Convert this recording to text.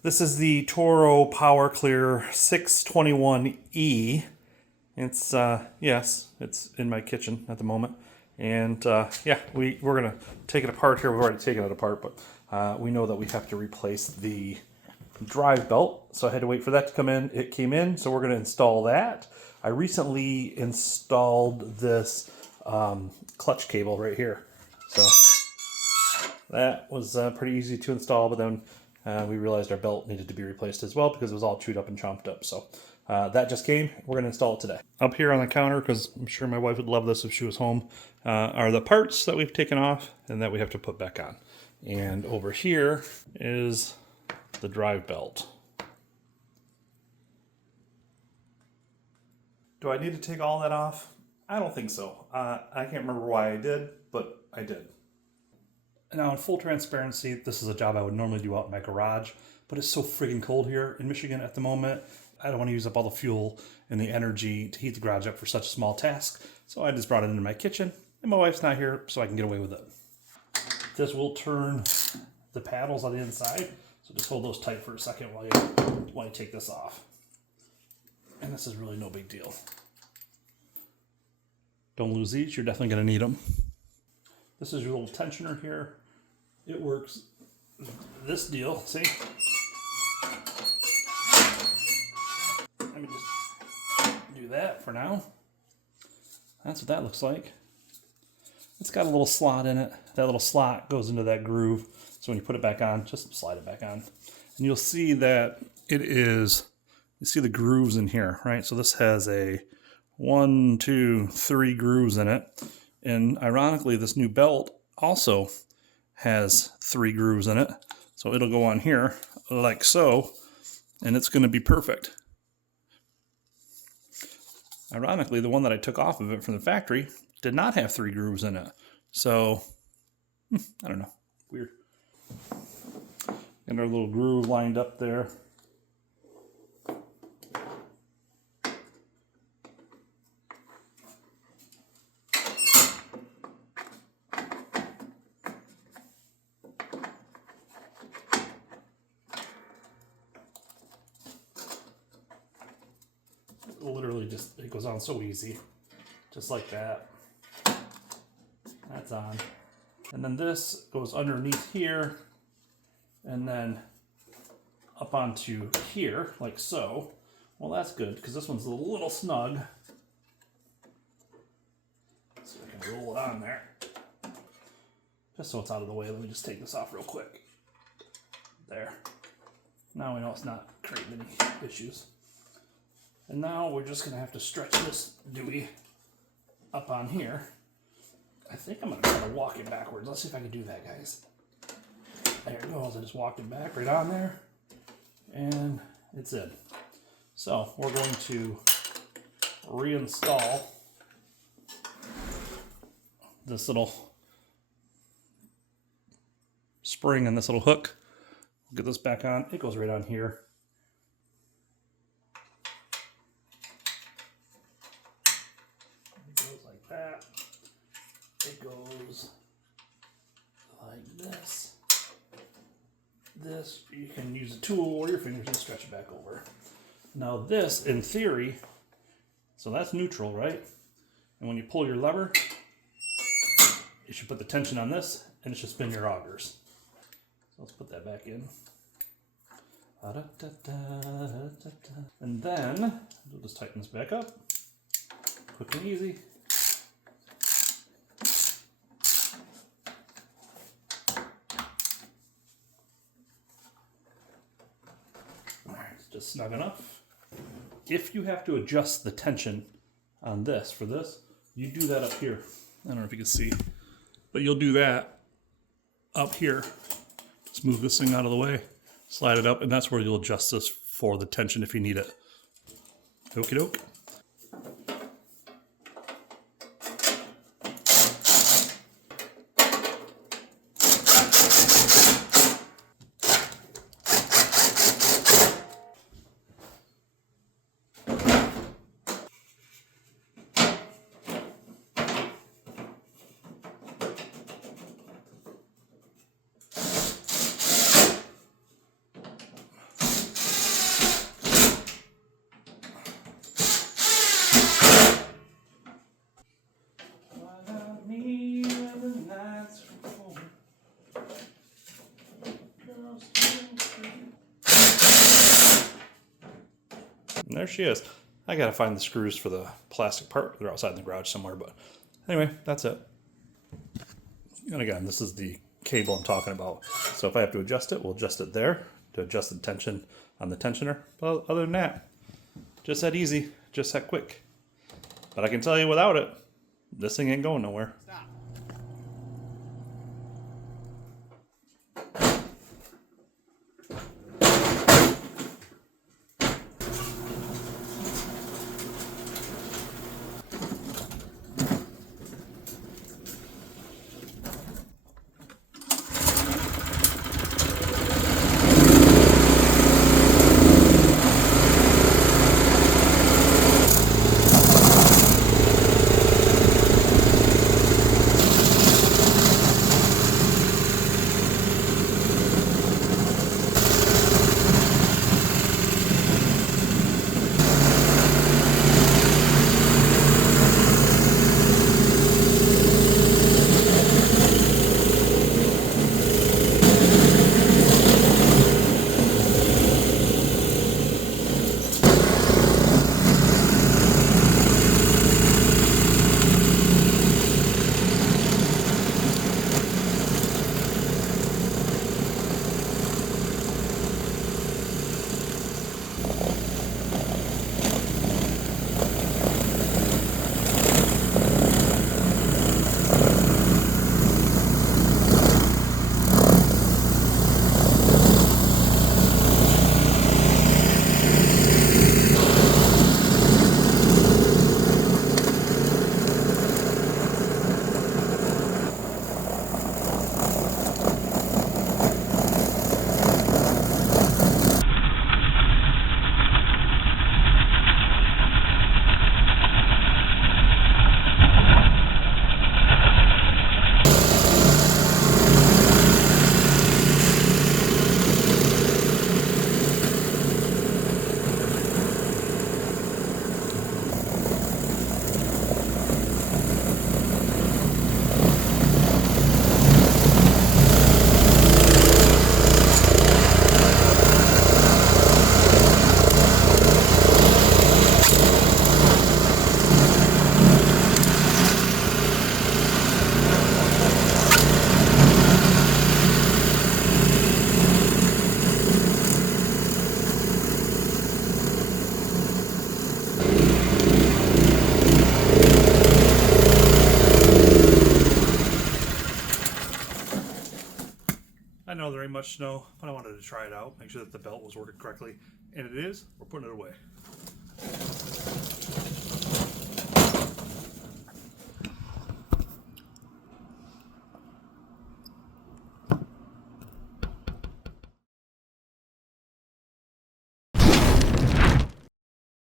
This is the Toro Power Clear 621E. It's, yes, it's in my kitchen at the moment. And yeah, we're going to take it apart here. We've already taken it apart, but we know that we have to replace the drive belt. So I had to wait for that to come in. It came in, so we're going to install that. I recently installed this clutch cable right here. So that was pretty easy to install, but then we realized our belt needed to be replaced as well because it was all chewed up and chomped up. So that just came. We're going to install it today. Up here on the counter, because I'm sure my wife would love this if she was home, are the parts that we've taken off and that we have to put back on. And over here is the drive belt. Do I need to take all that off? I don't think so. I can't remember why I did, but I did. Now, in full transparency, this is a job I would normally do out in my garage, but it's so friggin' cold here in Michigan at the moment. I don't want to use up all the fuel and the energy to heat the garage up for such a small task, so I just brought it into my kitchen, and my wife's not here, so I can get away with it. This will turn the paddles on the inside, so just hold those tight for a second while you take this off. And this is really no big deal. Don't lose these, you're definitely going to need them. This is your little tensioner here. It works this deal, see? Let me just do that for now. That's what that looks like. It's got a little slot in it. That little slot goes into that groove. So when you put it back on, just slide it back on. And you'll see that it is, you see the grooves in here, right? So this has a 1, 2, 3 grooves in it. And ironically, this new belt also has 3 grooves in it. So it'll go on here like so, and it's going to be perfect. Ironically, the one that I took off of it from the factory did not have 3 grooves in it. So, I don't know. Weird. And our little groove lined up there. Literally just, it goes on so easy. Just like that. That's on. And then this goes underneath here and then up onto here, like so. Well, that's good because this one's a little snug. So I can roll it on there. Just so it's out of the way, let me just take this off real quick. There. Now we know it's not creating any issues. And now we're just going to have to stretch this dewey up on here. I think I'm going to try to walk it backwards. Let's see if I can do that, guys. There it goes. I just walked it back right on there. And it's in. So we're going to reinstall this little spring and this little hook. We'll get this back on. It goes right on here. That. It goes like this. This, you can use a tool or your fingers and stretch it back over. Now this, in theory, so that's neutral, right? And when you pull your lever, you should put the tension on this and it should spin your augers. So let's put that back in. And then, we'll just tighten this back up. Quick and easy. Just snug enough. If you have to adjust the tension on this for this, you do that up here. I don't know if you can see, but you'll do that up here. Just move this thing out of the way, slide it up, and that's where you'll adjust this for the tension if you need it. Okie doke. there she is. I gotta find the screws for the plastic part. They're outside in the garage somewhere, but anyway, that's it. And again, this is the cable I'm talking about. So if I have to adjust it, we'll adjust it there to adjust the tension on the tensioner. But other than that, just that easy, just that quick. But I can tell you without it, this thing ain't going nowhere. Stop. I know there ain't much snow, but I wanted to try it out, make sure that the belt was working correctly. And it is. We're putting it away.